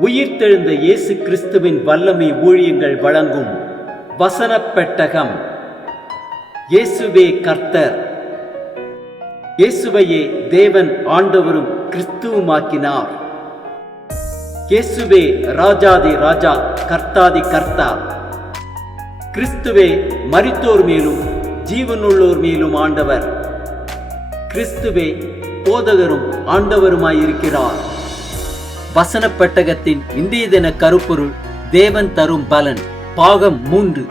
உயிர்த்தெழுந்த இயேசு கிறிஸ்துவின் வல்லமை ஊழியங்கள் வழங்கும் வசனப் பெட்டகம். இயேசுவே கர்த்தர். இயேசுவையே தேவன் ஆண்டவரும் கிறிஸ்துவுமாக்கினார். இயேசுவே ராஜாதி ராஜா, கர்த்தாதி கர்த்தா. கிறிஸ்துவே மரித்தோர் மேலும் ஜீவனுள்ளோர் மேலும் ஆண்டவர். கிறிஸ்துவே போதகரும் ஆண்டவருமாயிருக்கிறார். வசன பெட்டகத்தின் இன்றைய தின கருப்பொருள் தேவன் தரும் பலன். பாகம் 3.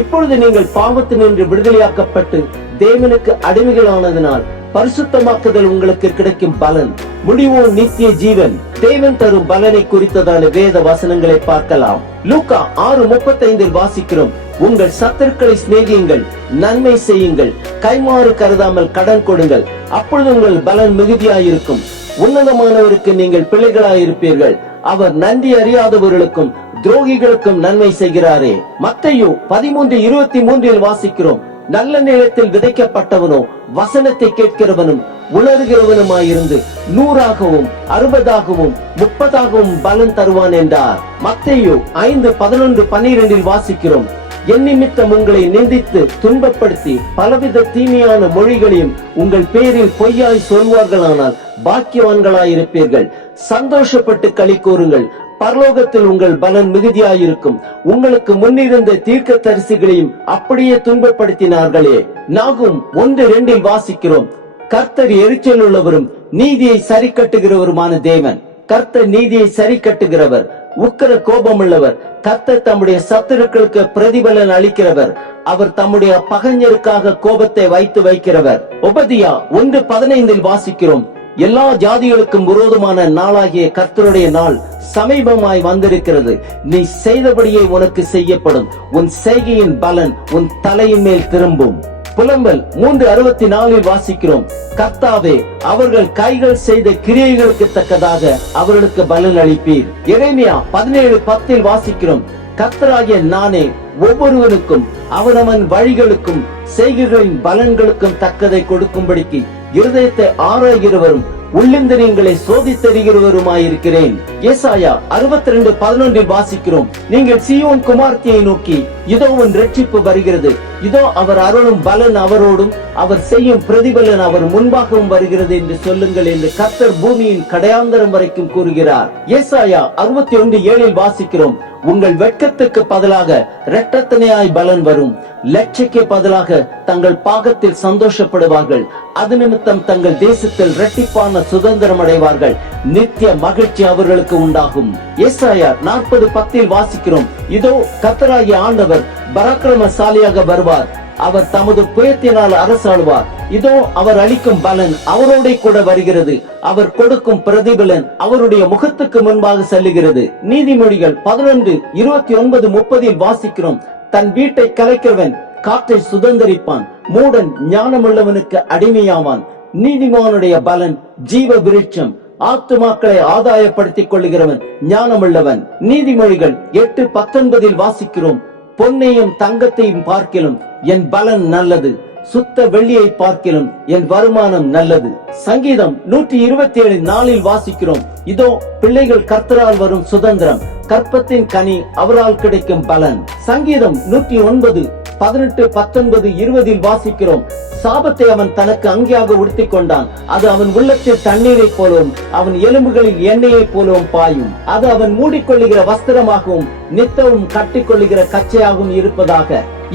இப்பொழுது நீங்கள் பாவத்தினின்று விடுதலையாக்கப்பட்டு தேவனுக்கு அடிமைகளானதினால் பரிசுத்தமாக்குதல் உங்களுக்கு கிடைக்கும் பலன். முடிவோ நித்திய ஜீவன். தேவன் தரும் பலனை குறித்ததான வேத வசனங்களை பார்க்கலாம். லூக்கா 6:35 வாசிக்கிறோம். உங்கள் சத்துருக்களை சிநேகியுங்கள், நன்மை செய்யுங்கள், கைமாறு கருதாமல் கடன் கொடுங்கள், அப்பொழுது உங்கள் பலன் மிகுதியாயிருக்கும். உன்னதமானவருக்கு நீங்கள் பிள்ளைகளாயிருப்பீர்கள். அவர் நன்றி அறியாதவர்களுக்கும் துரோகிகளுக்கும் நன்மை செய்கிறாரே. மத்தேயு 13:23 வாசிக்கிறோம். நல்ல நிலத்தில் விதைக்கப்பட்டவனோ வசனத்தை கேட்கிறவனும் உணர்கிறவனுமாயிருந்து 100ஆகவும் 60ஆகவும் 30ஆகவும் பலன் தருவான் என்றார். மத்தேயு 5:11-12 வாசிக்கிறோம். என் நிமித்தம் உங்களை நிந்தித்து துன்பப்படுத்தி பலவித தீமையான மொழிகளையும் உங்கள் பேரில் பொய்யாய் சொல்வார்களானால் பாக்கியவான்களாயிருப்பீர்கள். சந்தோஷப்பட்டு களி கூறுங்கள், பரலோகத்தில் உங்கள் பலன் மிகுதியாயிருக்கும். உங்களுக்கு முன்னிருந்த தீர்க்க தரிசிகளையும் அப்படியே துன்பப்படுத்தினார்களே. நாகும் 1:2 வாசிக்கிறோம். கர்த்தர் எரிச்சல் உள்ளவரும் நீதியை சரி கட்டுகிறவருமான தேவன். கர்த்தர் நீதியை சரி கட்டுகிறவர், உக்கிர கோபமுள்ளவர். கர்த்தர் தம்முடைய சத்துருக்களுக்கு பிரதிபலன் அளிக்கிறவர். அவர் தம்முடைய பகைஞருக்காக கோபத்தை வைக்கிறவர். ஒபதியா 1:15 வாசிக்கிறோம். எல்லா ஜாதிகளுக்கும் விரோதமான நாளாகிய கர்த்தருடைய நாள் சமீபமாய் வந்திருக்கிறது. நீ செய்தபடியே உனக்கு செய்யப்படும். உன் செய்கையின் பலன் உன் தலையின் மேல் திரும்பும். புலம்பல் 3:64 வாசிக்கிறோம். கர்த்தாவே, அவர்கள் கைகள் செய்த கிரியைகளுக்கு தக்கதாக அவர்களுக்கு பலன் அளிப்பீர். எரேமியா 17:10 வாசிக்கிறோம். கர்த்தராகிய நானே ஒவ்வொருவனுக்கும் அவனவன் வழிகளுக்கும் செய்கைகளின் பலன்களுக்கும் தக்கதை கொடுக்கும்படிக்கு இருதயத்தை ஆராய்கிறவரும் உள்ளிந்திரியங்களை சோதித்தறிகிறவருமாயிருக்கிறேன். ஏசாயா 62:11 வாசிக்கிறோம். நீங்கள் சீயோன் குமார்த்தியை நோக்கி, இதோ உன் ரட்சிப்பு வருகிறது, இதோ அவர் அருளும் பலன் அவரோடும் அவர் செய்யும் பிரதிபலன் அவர் முன்பாகவும் வருகிறது என்று சொல்லுங்கள் என்று கர்த்தர் பூமியின் கடையாந்தரம் வரைக்கும் கூறுகிறார். ஏசாயா 61:7 வாசிக்கிறோம். உங்கள் வெட்கத்துக்கு பதிலாக இரட்டத்தனையாய் பலன் வரும். லட்சைக்கு பதிலாக தங்கள் பாகத்தில் சந்தோஷப்படுவார்கள். அது நிமித்தம் தங்கள் தேசத்தில் இரட்டிப்பான சுதந்திரம் அடைவார்கள். நித்திய மகிழ்ச்சி அவர்களுக்கு உண்டாகும். ஏசாயா 40:10 வாசிக்கிறோம். இதோ கர்த்தராகிய ஆண்டவர் பராக்கிரமசாலியாக வருவார். அவர் தமது புயத்தினால் அரசாளுவார். இதோ அவர் அளிக்கும் பலன் அவரோட கூட வருகிறது. அவர் கொடுக்கும் பிரதிபலன் அவருடைய முகத்துக்கு முன்பாக செல்லுகிறது. நீதிமொழிகள் 11:29-30 வாசிக்கிறோம். தன் வீட்டை கலைக்கிறவன் காற்றை சுதந்தரிப்பான். மூடன் ஞானமுள்ளவனுக்கு அடிமையாவான். நீதிமானுடைய பலன் ஜீவ விருட்சம். ஆத்துமாக்களை ஆதாயப்படுத்திக் கொள்ளுகிறவன் ஞானமுள்ளவன். நீதிமொழிகள் 8:19 வாசிக்கிறோம். பொன்னையும் தங்கத்தையும் பார்க்கிலும் என் பலன் நல்லது, சுத்த வெள்ளியை பார்க்கிலும் என் வருமானம் நல்லது. சங்கீதம் 127:4 வாசிக்கிறோம். இதோ பிள்ளைகள் கர்த்தரால் வரும் சுதந்திரம், கற்பத்தின் கனி அவரால் கிடைக்கும் பலன். சங்கீதம் 118:18-19-20 வாசிக்கிறோம். சாபத்தை அவன் தனக்கு அங்கியாக உடுத்திக் கொண்டான். அது அவன் உள்ளத்தில் தண்ணீரை போலவும் அவன் எலும்புகளில் எண்ணெயை போலவும் பாயும். அது அவன் மூடிக்கொள்ளுகிற வஸ்திரமாகவும் நித்தவும் கட்டிக்கொள்ளுகிற கச்சையாகவும் இருப்பதாக.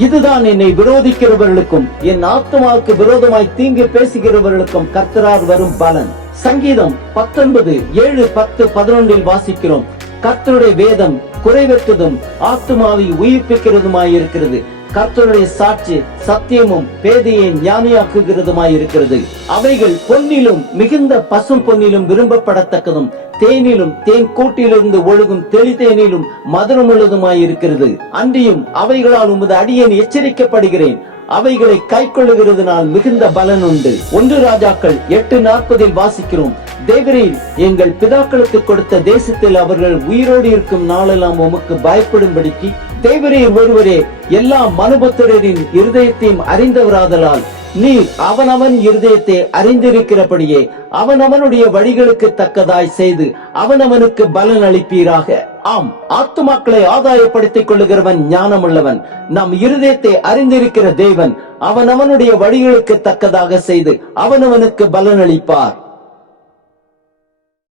இதுதான் என்னை விரோதிக்கிறவர்களுக்கும் என் ஆத்மாவுக்கு விரோதமாய் தீங்கு பேசுகிறவர்களுக்கும் கர்த்தரால் வரும் பலன். சங்கீதம் 19:7-10-11 வாசிக்கிறோம். கர்த்தருடைய வேதம் குறைவற்றதும் ஆத்மாவை உயிர்ப்பிக்கிறதுமாயிருக்கிறது. கர்த்தருடைய சாட்சி சத்தியமும் பேதையை ஞானியாக்குகிறதுமாயிருக்கிறது. அவைகள் பொன்னிலும் மிகுந்த பசும் பொன்னிலும் விரும்பப்படத்தக்கதும் தேனிலும் தேன் கூட்டிலிருந்து ஒழுகும் தெளிதேனிலும் மதுரமுள்ளதுமாயிருக்கிறது. அன்றியும் அவைகளால் உமது அடியேன் எச்சரிக்கப்படுகிறேன். அவைகளை கை கொள்ளுகிறதுனால் மிகுந்த பலன் உண்டு. 1 ராஜாக்கள் 8:40 வாசிக்கிறோம். தேவரீர் எங்கள் பிதாக்களுக்கு கொடுத்த தேசத்தில் அவர்கள் உயிரோடு இருக்கும் நாளெல்லாம் உமக்கு பயப்படும்படிக்கு தேவரீர் ஒருவரே எல்லா மனுபுத்திரரின் இருதயத்தையும் அறிந்தவராதலால் நீர் அவனவன் இருதயத்தை அறிந்திருக்கிறபடியே அவனவனுடைய வழிகளுக்கு தக்கதாய் செய்து அவனவனுக்கு பலன் அளிப்பீராக. ஆம், ஆத்துமாக்களை ஆதாயப்படுத்திக் கொள்ளுகிறவன் ஞானமுள்ளவன். நம் இருதயத்தை அறிந்திருக்கிற தேவன் அவனவனுடைய வழிகளுக்கு தக்கதாக செய்து அவனவனுக்கு பலன் அளிப்பார்.